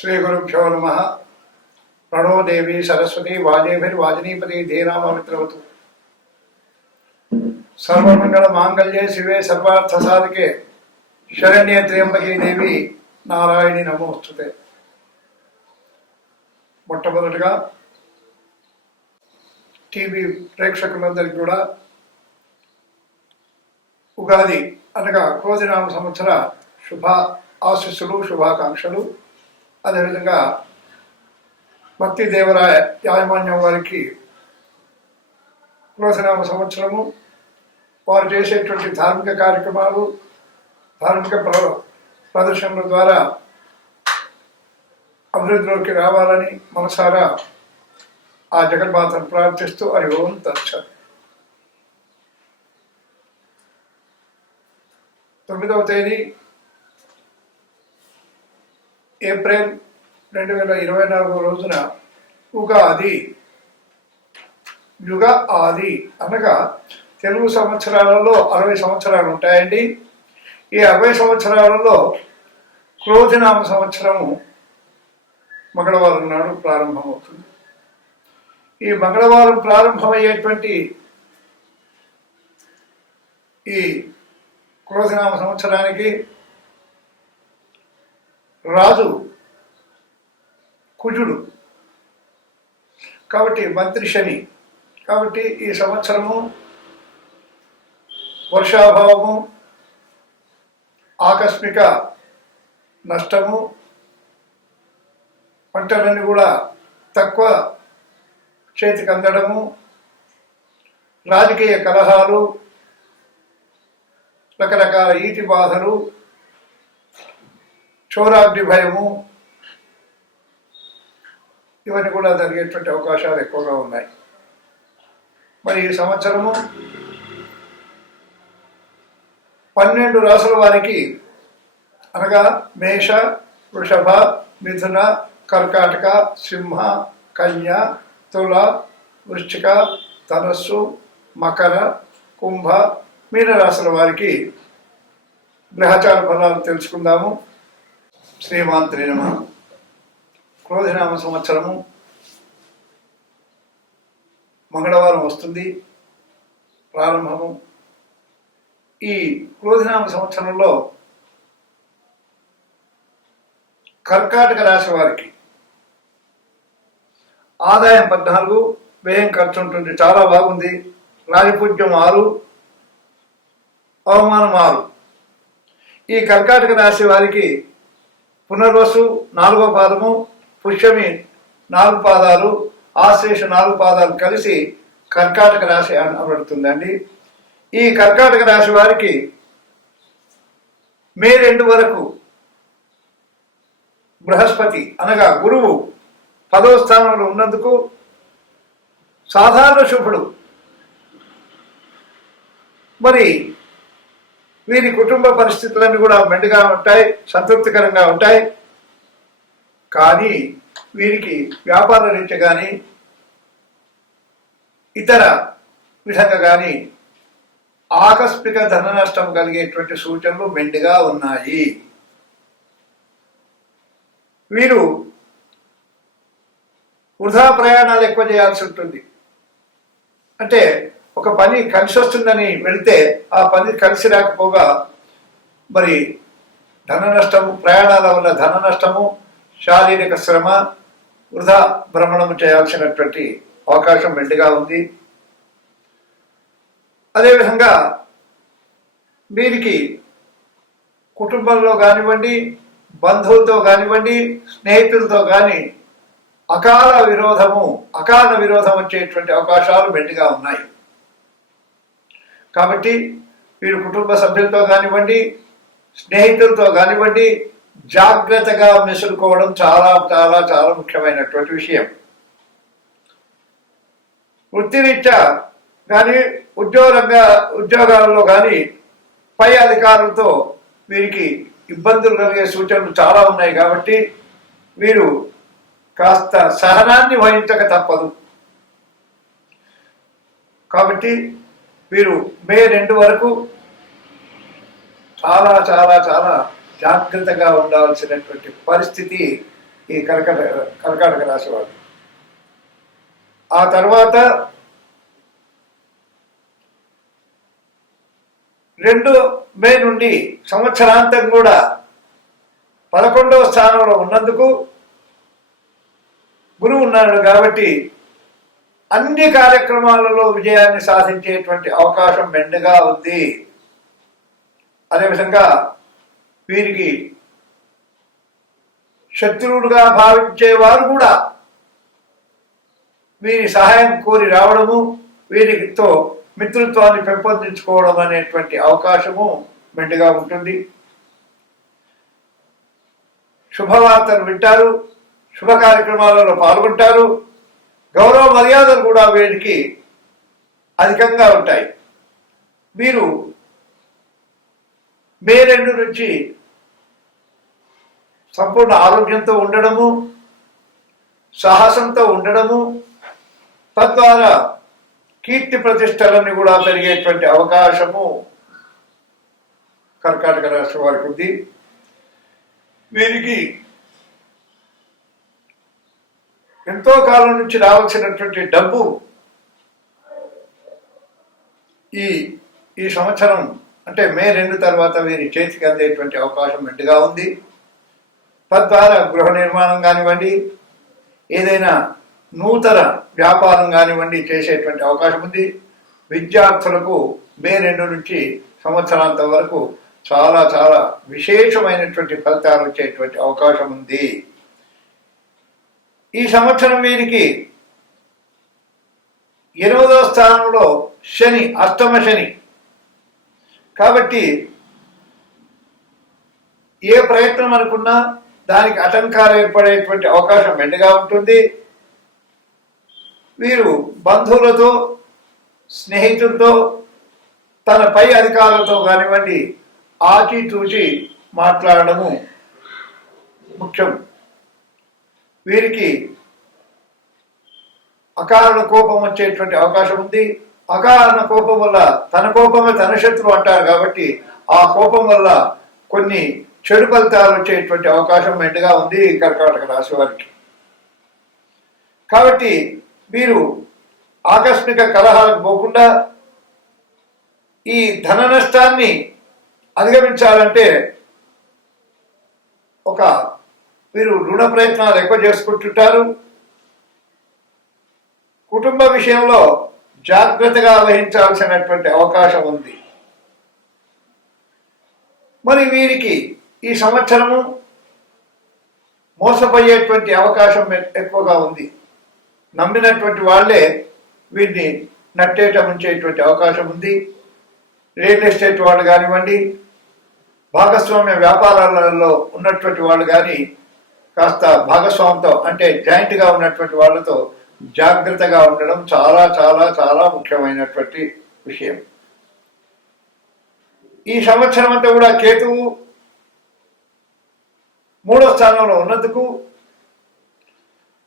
శ్రీ గురుభ్యో నమ ప్రణోదేవి సరస్వతి వాజేభిర్వాజనీపతి ధీరామమిత్రవతు సర్వమంగళ మాంగళ్యే శివే సర్వార్థ సాధకే. శరణ్య త్రియంబకీ దేవి నారాయణి నమోస్తుతే. మొట్టమొదటిగా టీవీ ప్రేక్షకులందరికీ కూడా ఉగాది అనగా క్రోధినామ సంవత్సర శుభ ఆశీస్సులు శుభాకాంక్షలు. అదేవిధంగా భక్తి దేవరాయ యాజమాన్యం వారికి క్రోధనామ సంవత్సరము వారు చేసేటువంటి ధార్మిక కార్యక్రమాలు ధార్మిక ప్ర ప్రదర్శనల ద్వారా అభివృద్ధిలోకి రావాలని మనసారా ఆ జగన్మాతను ప్రార్థిస్తూ అది ఓం తచ్చ తొమ్మిదవ తేదీ ఏప్రిల్ రెండు వేల ఇరవై నాలుగో రోజున ఉగాది యుగ ఆది అనగా తెలుగు సంవత్సరాలలో అరవై సంవత్సరాలు ఉంటాయండి. ఈ అరవై సంవత్సరాలలో క్రోధినామ సంవత్సరము మంగళవారం నాడు ప్రారంభమవుతుంది. ఈ మంగళవారం ప్రారంభమయ్యేటువంటి ఈ క్రోధనామ సంవత్సరానికి రాజు కుజుడు. కాబట్టి మంత్రి శని. కాబట్టి ఈ సంవత్సరము వర్షాభావము ఆకస్మిక నష్టము పంటలన్నీ కూడా తక్కువ చేతికి అందడము రాజకీయ కలహాలు రకరకాల ఈటి బాధలు చోరాగ్ని భయము ఇవన్నీ కూడా జరిగేటువంటి అవకాశాలు ఎక్కువగా ఉన్నాయి. మరి ఈ సంవత్సరము పన్నెండు రాసుల వారికి అనగా మేష వృషభ మిథున కర్కాటక సింహ కన్య తుల వృశ్చిక ధనస్సు మకర కుంభ మీనరాశుల వారికి గ్రహచార ఫలాలు తెలుసుకుందాము. శ్రీమాంత్రి నమ. క్రోధినామ సంవత్సరము మంగళవారం వస్తుంది. ప్రారంభము. ఈ క్రోధినామ సంవత్సరంలో కర్కాటక రాశి వారికి ఆదాయం పద్నాలుగు వ్యయం ఖర్చు ఉంటుంది. చాలా బాగుంది. రాజపూజ్యం ఆరు అవమానం ఆరు. ఈ కర్కాటక రాశి వారికి పునర్వసు నాలుగో పాదము పుష్యమి నాలుగు పాదాలు ఆశ్లేష నాలుగు పాదాలు కలిసి కర్కాటక రాశి అనబడుతుందండి ఈ కర్కాటక రాశి వారికి మే రెండు వరకు బృహస్పతి అనగా గురువు పదవ స్థానంలో ఉన్నందుకు సాధారణ శుభుడు. మరి వీరి కుటుంబ పరిస్థితులన్నీ కూడా మెండుగా ఉంటాయి సంతృప్తికరంగా ఉంటాయి. కానీ వీరికి వ్యాపార రీత్యా కానీ ఇతర విధంగా కానీ ఆకస్మిక ధన నష్టం కలిగేటువంటి సూచనలు మెండుగా ఉన్నాయి. వీరు వృధా ప్రయాణాలు ఎక్కువ చేయాల్సి ఉంటుంది. అంటే ఒక పని కలిసి వస్తుందని వెళితే ఆ పని కలిసి రాకపోగా మరి ధన నష్టము ప్రయాణాల వల్ల ధన నష్టము శారీరక శ్రమ వృధా భ్రమణం చేయాల్సినటువంటి అవకాశం మెండుగా ఉంది. అదేవిధంగా వీరికి కుటుంబంలో కానివ్వండి బంధువులతో కానివ్వండి స్నేహితులతో కానీ అకాల విరోధము అకాల విరోధం వచ్చేటువంటి అవకాశాలు మెండుగా ఉన్నాయి. కాబట్టి వీరు కుటుంబ సభ్యులతో కానివ్వండి స్నేహితులతో కానివ్వండి జాగ్రత్తగా మెసులుకోవడం చాలా చాలా చాలా ముఖ్యమైనటువంటి విషయం. వృత్తిరీత్యా కానీ ఉద్యోగంగా ఉద్యోగాలలో కానీ పై అధికారులతో వీరికి ఇబ్బందులు కలిగే సూచనలు చాలా ఉన్నాయి కాబట్టి వీరు కాస్త సహనాన్ని వహించక తప్పదు. కాబట్టి వీరు మే రెండు వరకు చాలా చాలా చాలా జాగ్రత్తగా ఉండాల్సినటువంటి పరిస్థితి ఈ కర్కట కర్కాటక రాశి వారు ఆ తర్వాత రెండు మే నుండి సంవత్సరాంతం కూడా పదకొండవ స్థానంలో ఉన్నందుకు గురువు ఉన్నాడు కాబట్టి అన్ని కార్యక్రమాలలో విజయాన్ని సాధించేటువంటి అవకాశం మెండుగా ఉంది. అదేవిధంగా వీరికి శత్రువుడుగా భావించేవారు కూడా వీరి సహాయం కోరి రావడము వీరితో మిత్రుత్వాన్ని పెంపొందించుకోవడం అనేటువంటి అవకాశము మెండుగా ఉంటుంది. శుభవార్తలు వింటారు శుభ కార్యక్రమాలలో పాల్గొంటారు. గౌరవ మర్యాదలు కూడా వీరికి అధికంగా ఉంటాయి. మీరు మే రెండు నుంచి సంపూర్ణ ఆరోగ్యంతో ఉండడము సాహసంతో ఉండడము తద్వారా కీర్తి ప్రతిష్టలన్నీ కూడా పెరిగేటువంటి అవకాశము కర్కాటక రాష్ట్ర వారికి ఉంది. వీరికి ఎంతో కాలం నుంచి రావాల్సినటువంటి డబ్బు ఈ ఈ సంవత్సరం అంటే మే రెండు తర్వాత వీరి చేతికి అందేటువంటి అవకాశం మెండుగా ఉంది. తద్వారా గృహ నిర్మాణం కానివ్వండి ఏదైనా నూతన వ్యాపారం కానివ్వండి చేసేటువంటి అవకాశం ఉంది. విద్యార్థులకు మే రెండు నుంచి సంవత్సరాంతం వరకు చాలా చాలా విశేషమైనటువంటి ఫలితాలు వచ్చేటువంటి అవకాశం ఉంది. ఈ సంవత్సరం వీరికి ఎనిమిదవ స్థానంలో శని అష్టమ శని. కాబట్టి ఏ ప్రయత్నం అనుకున్నా దానికి ఆటంకాలు ఏర్పడేటువంటి అవకాశం మెండుగా ఉంటుంది. వీరు బంధువులతో స్నేహితులతో తన పై అధికారులతో కానివ్వండి ఆచితూచి మాట్లాడడము ముఖ్యం. వీరికి అకారణ కోపం వచ్చేటువంటి అవకాశం ఉంది. అకారణ కోపం వల్ల తన కోపమే తన శత్రువు అంటారు కాబట్టి ఆ కోపం వల్ల కొన్ని చెడు ఫలితాలు వచ్చేటువంటి అవకాశం మెండుగా ఉంది కర్కాటక రాశి వారికి. కాబట్టి మీరు ఆకస్మిక కలహాలకు పోకుండా ఈ ధన నష్టాన్ని అధిగమించాలంటే ఒక మీరు రుణ ప్రయత్నాలు ఎక్కువ చేసుకుంటుంటారు. కుటుంబ విషయంలో జాగ్రత్తగా వహించాల్సినటువంటి అవకాశం ఉంది. మరి వీరికి ఈ సంవత్సరము మోసపోయేటువంటి అవకాశం ఎక్కువగా ఉంది. నమ్మినటువంటి వాళ్ళే వీరిని నట్టేట ఉంచేటువంటి అవకాశం ఉంది. రియల్ ఎస్టేట్ వాళ్ళు కానివ్వండి భాగస్వామ్య వ్యాపారాలలో ఉన్నటువంటి వాళ్ళు కానీ కాస్త భాగస్వామితో అంటే జాయింట్గా ఉన్నటువంటి వాళ్ళతో జాగ్రత్తగా ఉండడం చాలా చాలా చాలా ముఖ్యమైనటువంటి విషయం. ఈ సంవత్సరం అంతా కూడా కేతువు మూడో స్థానంలో ఉన్నందుకు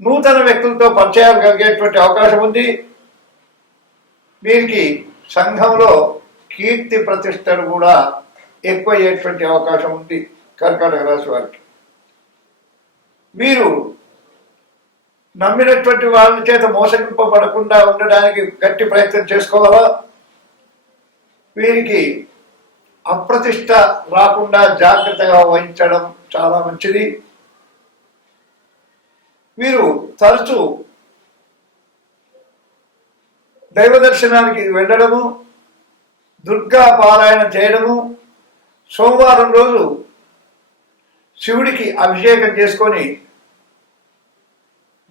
నూతన వ్యక్తులతో పరిచయాలు కలిగేటువంటి అవకాశం ఉంది. వీరికి సంఘంలో కీర్తి ప్రతిష్టలు కూడా ఎక్కువ అయ్యేటువంటి అవకాశం ఉంది కర్కాటక రాశి వారికి. మీరు నమ్మినటువంటి వాళ్ళ చేత మోసగింపబడకుండా ఉండడానికి గట్టి ప్రయత్నం చేసుకోవాలా? వీరికి అప్రతిష్ట రాకుండా జాగ్రత్తగా వహించడం చాలా మంచిది. వీరు తరచూ దైవ దర్శనానికి వెళ్ళడము దుర్గా పారాయణ చేయడము సోమవారం రోజు శివుడికి అభిషేకం చేసుకొని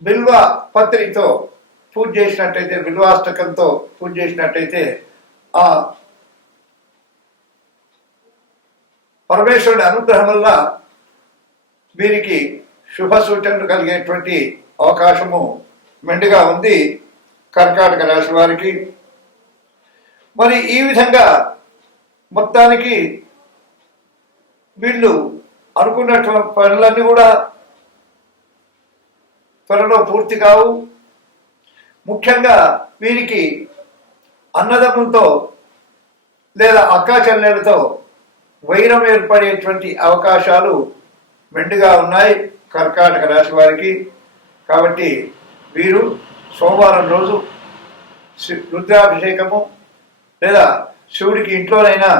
బిల్వ పత్రితో పూజ చేసినట్టయితే బిల్వాష్టకంతో పూజ చేసినట్టయితే ఆ పరమేశ్వరుడి అనుగ్రహం వల్ల వీరికి శుభ సూచనలు కలిగేటువంటి అవకాశము మెండుగా ఉంది కర్కాటక రాశి వారికి. మరి ఈ విధంగా మొత్తానికి వీళ్ళు అనుకున్నటువంటి పనులన్నీ కూడా త్వరలో పూర్తి కావు. ముఖ్యంగా వీరికి అన్నదమ్ములతో లేదా అక్కాచెల్లెలతో వైరం ఏర్పడేటువంటి అవకాశాలు మెండుగా ఉన్నాయి కర్కాటక రాశి వారికి. కాబట్టి వీరు సోమవారం రోజు రుద్రాభిషేకము లేదా శివుడికి ఇంట్లోనైనా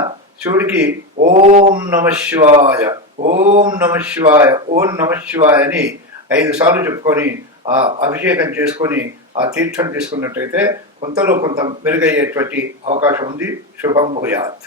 శివుడికి ఓం నమ శివాయ ఓం నమ శివాయ ఓం నమ శివాయ అని ఐదు సార్లు చెప్పుకొని ఆ అభిషేకం చేసుకొని ఆ తీర్థం తీసుకున్నట్టయితే కొంతలో కొంత మెరుగయ్యేటువంటి అవకాశం ఉంది. శుభం భూయాత్.